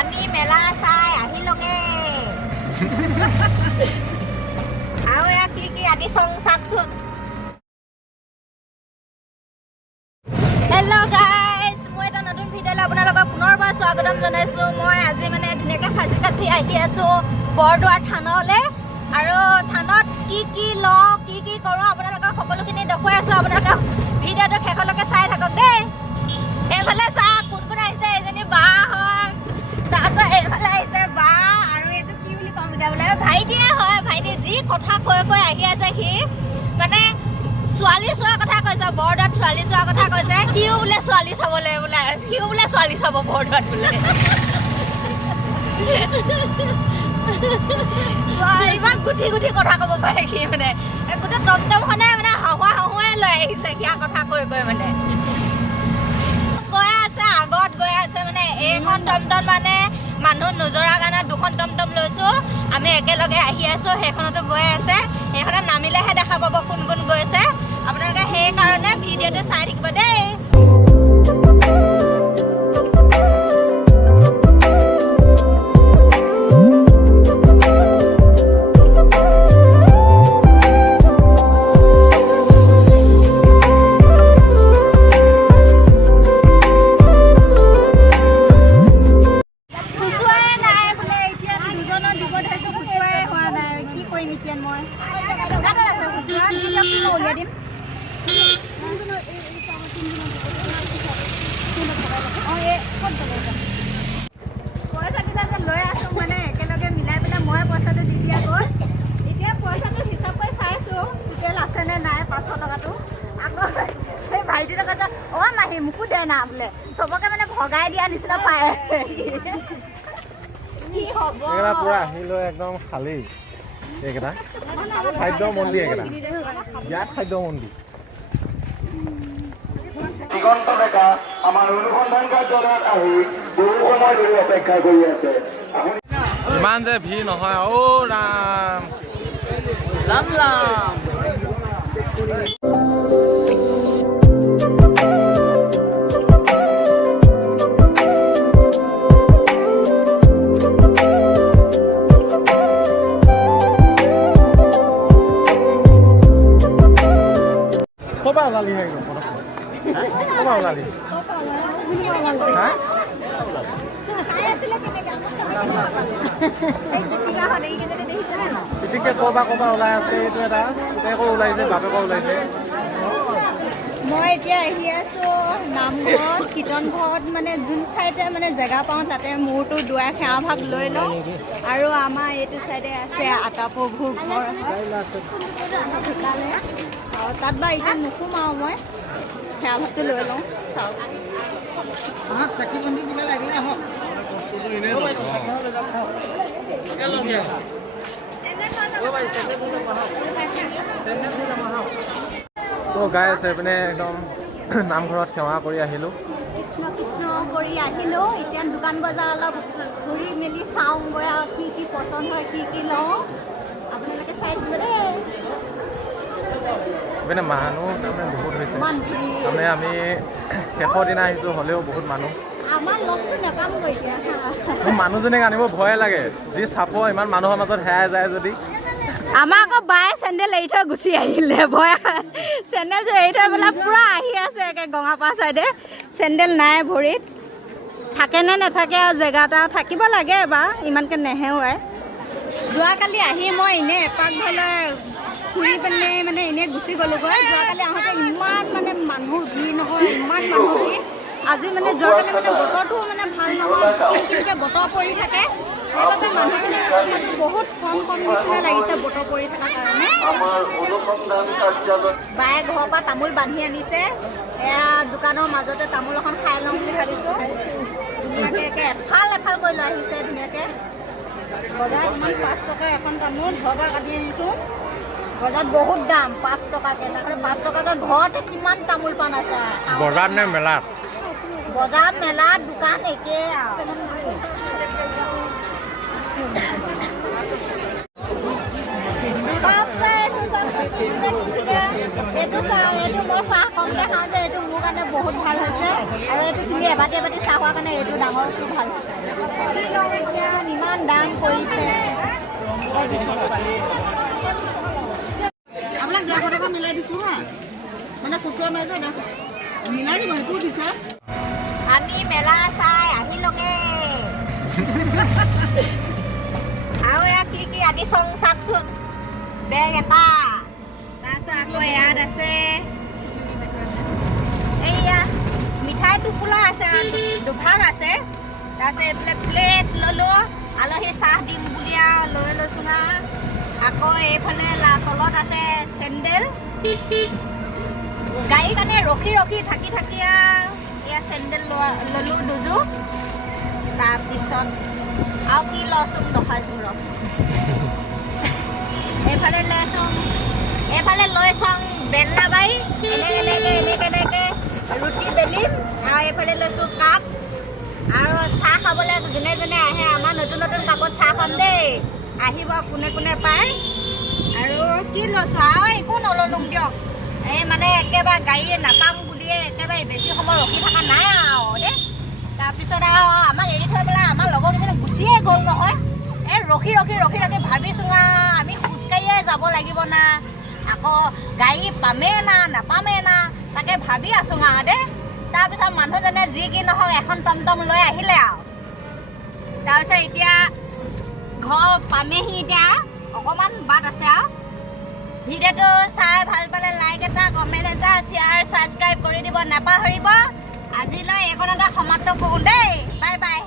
আমি মেলা চাই আহিলোগে আৰু এয়া কি আনি চং চাকচোন হেল্ল' গাইজ মই এটা নতুন ভিডিঅ'লৈ আপোনালোকক পুনৰবাৰ স্বাগতম জনাইছোঁ মই আজি মানে ধুনীয়াকৈ সাজি কাচি আহি আছোঁ বৰদোৱাৰ থানলৈ আৰু থানত কি লওঁ কি কৰোঁ আপোনালোকক সকলোখিনি দেখুৱাই আছোঁ আপোনালোকে ভিডিঅ'টো শেষলৈকে চাই থাকক দেই এইফালে চাওক কোন কোন আহিছে এজনী বা হয় তাৰপিছত এইফালে আহিছে বা আৰু এইটো কি বুলি ক'ম এতিয়া বোলে ভাইটিয়ে হয় ভাইটি যি কথা কৈ আহি আছে সি মানে ছোৱালী চোৱাৰ কথা কৈছে বৰদোৱাত ছোৱালী চোৱাৰ কথা কৈছে সিও বোলে ছোৱালী চাবলৈ বোলে সিও বোলে ছোৱালী চাব বৰদোৱাত বোলে ইমান গুঠি কথা ক'ব পাৰে সি মানে গোটেই টমটমখনে মানে হহুৱাই লৈ আহিছে সিয়া কথা কৈ মানে গৈ আছে আগত গৈ আছে মানে এইখন টমটম মানে মানুহ নজৰাৰ কাৰণে দুখন টমটম লৈছোঁ আমি একেলগে আহি আছোঁ সেইখনতো গৈ আছে সেইখনত নামিলেহে দেখা পাব কোন কোন গৈছে আপোনালোকে সেইকাৰণে ভিডিঅ'টো চাই থাকিব দেই মোকো দে না বোলে চবকে মানে ভগাই দিয়া নিচিনা পাই আছে কি হ'ব একেটা পুৰা আহিলো একদম খালী এইকেইটা খাদ্য মন্দিৰ এইকেইটা ইয়াত খাদ্য মন্দিৰ দিগন্ত ডেকা আমাৰ অনুসন্ধান কাৰ্যালয়ত আহি বহু সময় ধৰি অপেক্ষা কৰি আছে ইমান যে ভিৰ নহয় অ' ৰাম ৰাম ৰাম ক'ৰপৰা ওলালি হয় ক'ৰপৰা ওলালি পিটিকে ক'ৰপৰা ওলাই আছে এইটো এটা পুতেকো ওলাইছে বাপেকো ওলাইছে মই এতিয়া আহি আছোঁ নামঘৰত কীৰ্তন ঘৰত মানে যোন চাইডে মানে জেগা পাওঁ তাতে মূৰটো দুৱাই সেৱা ভাগ লৈ লওঁ আৰু আমাৰ এইটো চাইডে আছে আটাপ্ৰভুৰ ঘৰ আৰু তাত বা এতিয়া নোসোমাওঁ মই সেৱা ভাগটো লৈ লওঁ চাওক চাকি বন্তি কিবা লাগিলে আহক গাই আছে মানে একদম নামঘৰত সেৱা কৰি আহিলোঁ কৃষ্ণ কৰি আহিলোঁ এতিয়া দোকান বজাৰ অলপ ঘূৰি মেলি চাওঁগৈ আৰু কি পচন্দ হয় কি লওঁ আপোনালোকে চাই দিব দেই মানে মানুহ তাৰমানে বহুত হৈছে তাৰমানে আমি শেষৰ দিনা আহিছোঁ হ'লেও বহুত মানুহ মোৰ মানুহজনীক আনিব ভয়ে লাগে যি চাপ ইমান মানুহৰ মাজত হেৰাই যায় যদি আমাৰ আকৌ বায়ে চেণ্ডেল এৰি থৈ গুচি আহিলে ভয় চেণ্ডেলযোৰ এৰি থৈ পেলাই পূৰা আহি আছে একে গঙাপাৰ চাইডে চেণ্ডেল নাই ভৰিত থাকে নে নাথাকে আৰু জেগা এটা থাকিব লাগে এবাৰ ইমানকৈ নেহেৰুৱাই যোৱাকালি আহি মই এনেই এপাক ধৰিলৈ ফুৰি পেলাই মানে এনেই গুচি গ'লোগৈ যোৱাকালি আহোঁতে ইমান মানে মানুহ ভিৰ নহয় ইমান মানুহ ভিৰ আজি মানে যোৱাকালি মানে বতৰটোও মানে ভাল নহয় কিনকিনকৈ বতৰ পৰি থাকে সেইবাবে মানুহখিনি বহুত কম নিচিনা লাগিছে বতৰ পৰি থকাৰ কাৰণে বায়ে ঘৰৰ পৰা তামোল বান্ধি আনিছে এয়া দোকানৰ মাজতে তামোল এখন খাই লওঁ বুলি ভাবিছোঁ ধুনীয়াকৈ এফাল কৰি লৈ আহিছে ধুনীয়াকৈ বজাৰত ইমান 5 টকা এখন তামোল ঘৰৰ পৰা কাটি আনিছোঁ বজাৰত বহুত দাম 5 টকাকৈ তাৰপিছত 5 টকাকৈ ঘৰত কিমান তামোল পাণ আছে বজাৰত নে মেলাত বজাৰ মেলাত দোকান একেই আৰু এইটো মই চাহ কমকৈ খাওঁ যে এইটো মোৰ কাৰণে বহুত ভাল হৈছে আৰু এইটো তুমি এবাটি চাহ খোৱাৰ কাৰণে এইটো ডাঙৰটো ভাল হৈছে আমি মেলা চাই আহিলোগে আৰু এয়া কি কি আনি চং চাওকচোন বেগ এটা তাৰপিছত আকৌ ইয়াত আছে এইয়া মিঠাই টোপোলা আছে দুভাগ আছে তাৰপিছত এইফালে প্লেট ল'লোঁ আলহী চাহ দিম বুলি আৰু লৈ লৈছোঁ না আকৌ এইফালে তলত আছে চেণ্ডেল গাড়ীৰ কাৰণে ৰখি ৰখি থাকি থাকি আৰু এয়া চেণ্ডেল ল'লোঁ দুযোৰ তাৰপিছত আৰু কি লচোন দেখাইছোঁ ৰখ এইফালে লৈ চাওঁ বেলনা বাৰী এনেকৈ ৰুটি বেলিম আৰু এইফালে লৈছোঁ কাপ আৰু চাহ খাবলৈ যোনে যোনে আহে আমাৰ নতুন নতুন কাপত চাহ খাম দেই আহিব কোনে কোনে পায় আৰু কি লৈছোঁ আৰু একো নল'লোঁ দিয়ক এই মানে একেবাৰে গাড়ীয়ে নাপাম বুলিয়ে একেবাৰে বেছি সময় ৰখি থকা নাই আৰু দেই তাৰপিছত আৰু আমাক এৰি থৈ পেলাই আমাৰ লগৰকেইজনী গুচিয়ে গ'ল নহয় এই ৰখি ৰখি ভাবিছোঁ আমি খোজকাঢ়িয়ে যাব লাগিব না আকৌ গাড়ী পামেই না নাপামেই না তাকে ভাবি আছোঁ দেই তাৰপিছত মানুহজনে যি কি নহওক এখন টমটম লৈ আহিলে আৰু তাৰপিছত এতিয়া ঘৰ পামেহি এতিয়া অকণমান বাট আছে আৰু ভিডিঅ'টো চাই ভাল পালে লাইক এটা কমেণ্ট এটা শ্বেয়াৰ ছাবস্ক্ৰাইব কৰি দিব নাপাহৰিব আজিলৈ এইকণতে সমাপ্ত কৰোঁ দেই বাই বাই